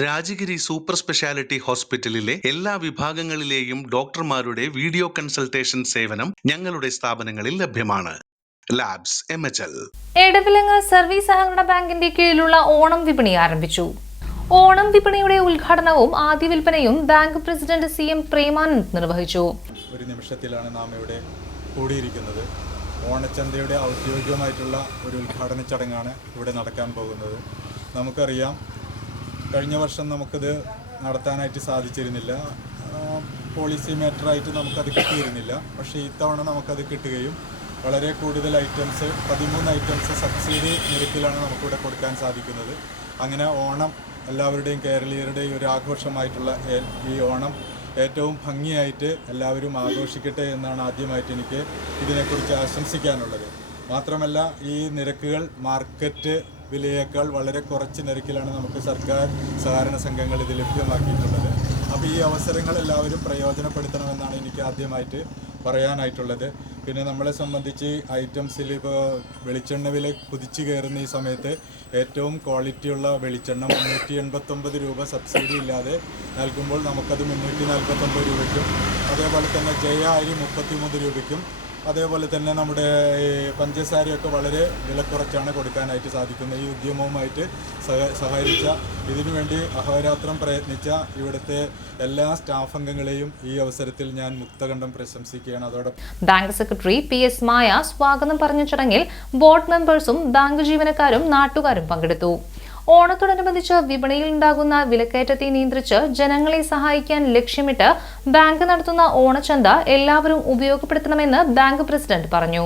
Rajagiri super speciality ഹോസ്പിറ്റലിലെ എല്ലാ വിഭാഗങ്ങളിലെയും ഡോക്ടർമാരുടെ വീഡിയോ കൺസൾട്ടേഷൻ സേവനം ഞങ്ങളുടെ സ്ഥാപനങ്ങളിൽ ലഭ്യമാണ്. Labs MHL. എടവിലങ്ങ് സർവീസ് സഹകരണ ബാങ്കിന്റെ കീഴിലുള്ള ഓണം വിപണി ആരംഭിച്ചു. ഓണം വിപണിയുടെ ഉദ്ഘാടനവും ആദ്യ വിൽപ്പനയും ബാങ്ക് പ്രസിഡന്റ് CM പ്രേമാനന്ദ് നിർവഹിച്ചു. ഒരു നിമിഷത്തിലാണ് നാം ഇവിടെ കൂടിയിരിക്കുന്നത്. ഓണച്ചന്തയുടെ ഔദ്യോഗികമായിട്ടുള്ള ഒരു ഉദ്ഘാടന ചടങ്ങാണ് ഇവിടെ നടക്കാൻ പോകുന്നത്. നമുക്കറിയാം, കഴിഞ്ഞ വർഷം നമുക്കത് നടത്താനായിട്ട് സാധിച്ചിരുന്നില്ല. പോളിസി മാറ്ററായിട്ട് നമുക്കത് കിട്ടിയിരുന്നില്ല. പക്ഷേ ഇത്തവണ നമുക്കത് കിട്ടുകയും വളരെ കൂടുതൽ ഐറ്റംസ് 13 ഐറ്റംസ് സബ്സിഡി നിരക്കിലാണ് നമുക്കിവിടെ കൊടുക്കാൻ സാധിക്കുന്നത്. അങ്ങനെ ഓണം എല്ലാവരുടെയും കേരളീയരുടെയും ഒരു ആഘോഷമായിട്ടുള്ള ഈ ഓണം ഏറ്റവും ഭംഗിയായിട്ട് എല്ലാവരും ആഘോഷിക്കട്ടെ എന്നാണ് ആദ്യമായിട്ട് എനിക്ക് ഇതിനെക്കുറിച്ച് ആശംസിക്കാനുള്ളത്. മാത്രമല്ല, ഈ നിരക്കുകൾ മാർക്കറ്റ് വിലയേക്കാൾ വളരെ കുറച്ച് നിരക്കിലാണ് നമുക്ക് സർക്കാർ സഹകരണ സംഘങ്ങൾ ഇത് ലഭ്യമാക്കിയിട്ടുള്ളത്. അപ്പോൾ ഈ അവസരങ്ങൾ എല്ലാവരും പ്രയോജനപ്പെടുത്തണമെന്നാണ് എനിക്ക് ആദ്യമായിട്ട് പറയാനായിട്ടുള്ളത്. പിന്നെ നമ്മളെ സംബന്ധിച്ച് ഐറ്റംസിൽ ഇപ്പോൾ വെളിച്ചെണ്ണ വില കുതിച്ചു കയറുന്ന ഈ സമയത്ത് ഏറ്റവും ക്വാളിറ്റിയുള്ള വെളിച്ചെണ്ണ 389 രൂപ സബ്സിഡി ഇല്ലാതെ നൽകുമ്പോൾ നമുക്കത് 349 രൂപയ്ക്കും, അതേപോലെ തന്നെ ജയ അരി 33 രൂപയ്ക്കും, അതേപോലെ തന്നെ നമ്മുടെ പഞ്ചസാരയൊക്കെ വളരെ വില കുറച്ചാണ് കൊടുക്കാനായിട്ട് സാധിക്കുന്നത്. ഈ ഉദ്യമവുമായിട്ട് സഹകരിച്ച, ഇതിനുവേണ്ടി അഹോരാത്രം പ്രയത്നിച്ച ഇവിടുത്തെ എല്ലാ സ്റ്റാഫ് അംഗങ്ങളെയും ഈ അവസരത്തിൽ ഞാൻ മുക്തകണ്ഠം പ്രശംസിക്കുകയാണ്. അതോടൊപ്പം ബാങ്ക് സെക്രട്ടറി PS മായ സ്വാഗതം പറഞ്ഞ ചടങ്ങിൽ ബോർഡ് മെമ്പേഴ്സും ബാങ്ക് ജീവനക്കാരും നാട്ടുകാരും പങ്കെടുത്തു. ഓണത്തോടനുബന്ധിച്ച് വിപണിയിൽ ഉണ്ടാകുന്ന വിലക്കയറ്റത്തെ നിയന്ത്രിച്ച് ജനങ്ങളെ സഹായിക്കാൻ ലക്ഷ്യമിട്ട് ബാങ്ക് നടത്തുന്ന ഓണച്ചന്ത എല്ലാവരും ഉപയോഗപ്പെടുത്തണമെന്ന് ബാങ്ക് പ്രസിഡന്റ് പറഞ്ഞു.